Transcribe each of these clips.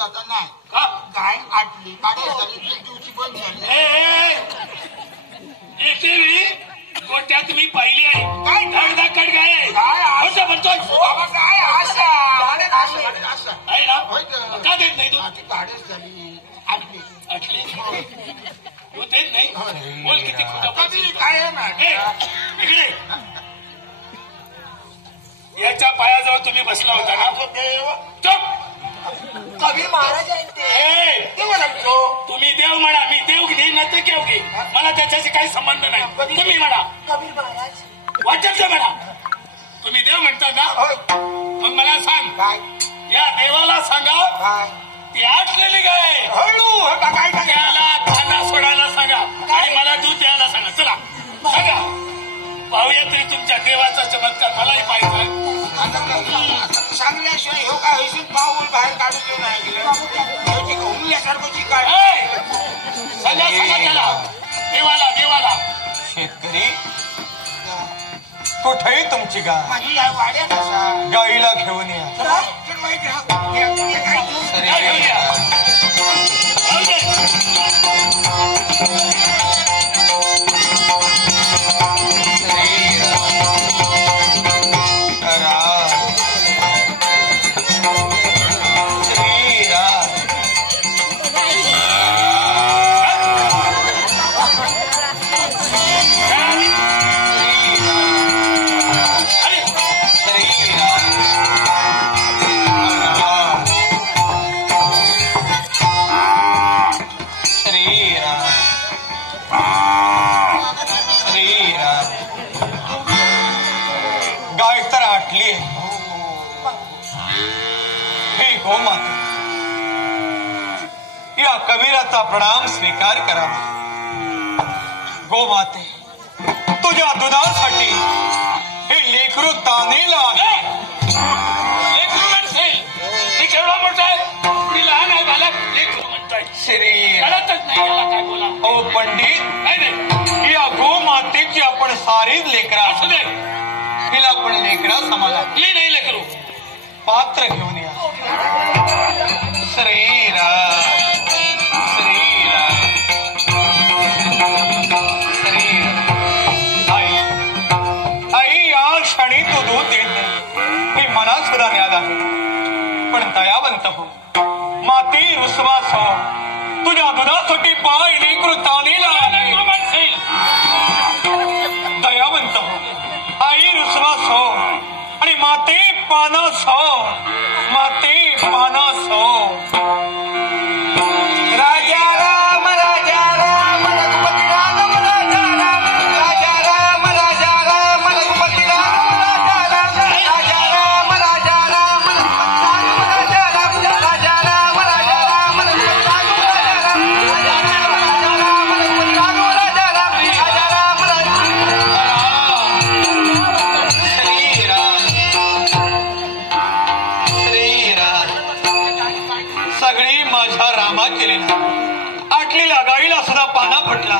जाता नाही गाय आटली काढे झाली दिवशी बंद झाली गोट्यात मी पाहिली आहे काय धडधाकड गाय आहे असं म्हणतोय बाबा काय आशा आहे ना का देत नाही तू गाडीच झाली आटली आटली तू देत नाही बोल किती काय आहे ना इकडे याच्या पायाजवळ तुम्ही बसला होता ना चुप कबीर महाराज आहेत ते म्हणतो तुम्ही देव म्हणा मी देव घे न तर केव घे मला त्याच्याशी काही संबंध नाही तुम्ही म्हणा कबीर महाराज वाचायचं म्हणा तुम्ही देव म्हणता ना मग मला सांग या देवाला सांगा ती आटलेली गाय त्याला खाना सोडायला सांगा आणि मला दूध द्यायला सांगा चला सांगा पाहूया तरी तुमच्या देवाचा चमत्कार मलाही पाहिजे सांगल्याशिवाय हो काय होईल पाऊल बाहेर काढून देऊ नाही काय सांगा सांगा त्याला देवाला देवाला शेतकरी कुठेही तुमची गाय माझी गाय वाड्या कसा गाईला घेऊन या घेऊन या या कबीराचा प्रणाम स्वीकार करा गोमाते तुझ्या दुधासाठी हे लेकरू तानेला लेकरू म्हणसेल ती केवढा मोठा आहे ती लहान आहे मला लेकरू म्हणताय शरीर कळतच नाही याला काय बोला ओ पंडित नाही या गोमातेची आपण सारीच लेकरा असू दे तिला पण लेकरा समाजा ती नाही लेकरू पात्र घेऊन या श्रीरा श्रीरा श्रीरा आई आई या क्षणी तू दूध देत नाही मी मनात सुद्धा न्याद आहे पण दयावंत हो माती विश्वास हो तुझ्या दुधासाठी पाय लेकरू तानेला दयावंत हो आई विश्वास हो आणि माते पानास हो माते पानास हो राजा राम रघुपती राम राजा राम राजा राम रघुपती राम राजा राम राजा राम राजा राम राजा राम रघुपती आटलेल्या गाईला सुद्धा पाना फुटला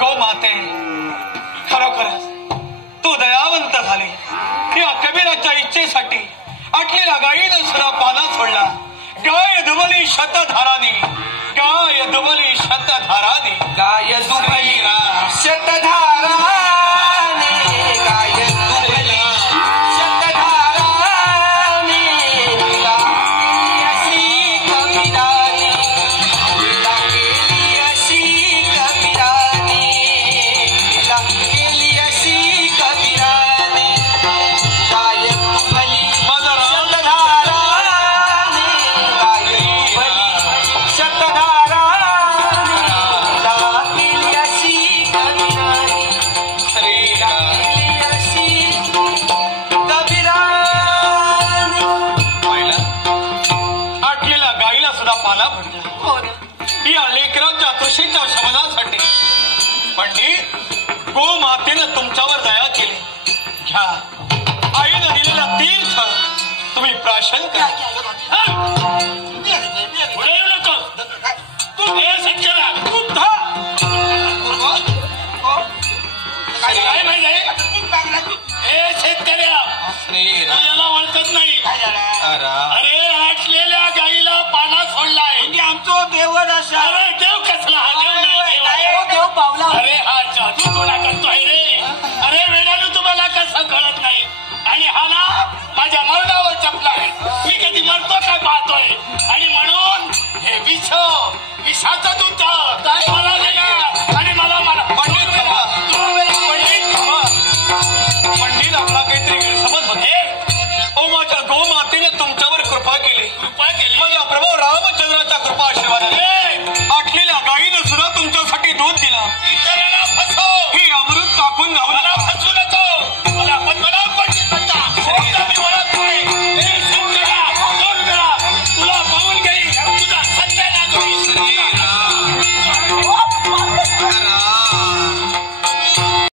गो माते खरोखरच तू दयावंत झाली या कबीराच्या इच्छेसाठी आटलेल्या गाईनं सुद्धा पाना सोडला गाय दुबली शतधारानी गाय दुबली शतधारानी गाय दुबली शतधारानी गाय दुबली शतधारानी अशी कबीरानी अशी कबीरानी अशी कबीरानी गाय दुबली शतधारानी गाय दुबली शतधारानी अशी कबीरानी आटलेल्या गाईला सुद्धा पाला फुटला या लेकराच्या तुशीच्या शमनासाठी पंडित गो मातेनं तुमच्यावर दया केली घ्या आईनं दिलेला तीर्थ तुम्ही प्राशन करा पुढे येऊ नको तू हे सच्चरा काय माहिती आहे हे शेतकऱ्या तू याला ओळखत नाही अरे आटलेल्या गाईला पाना सोडला आपला काहीतरी गैरसमज होते. ओ माझ्या गोमातेने तुमच्यावर कृपा केली. माझ्या प्रभू रामचंद्राच्या कृपा आशीर्वादाने आटलेल्या गायीनं सुद्धा तुमच्यासाठी दूध दिलं. इतरांना फसव, हे अमृत टाकून जाऊ नका.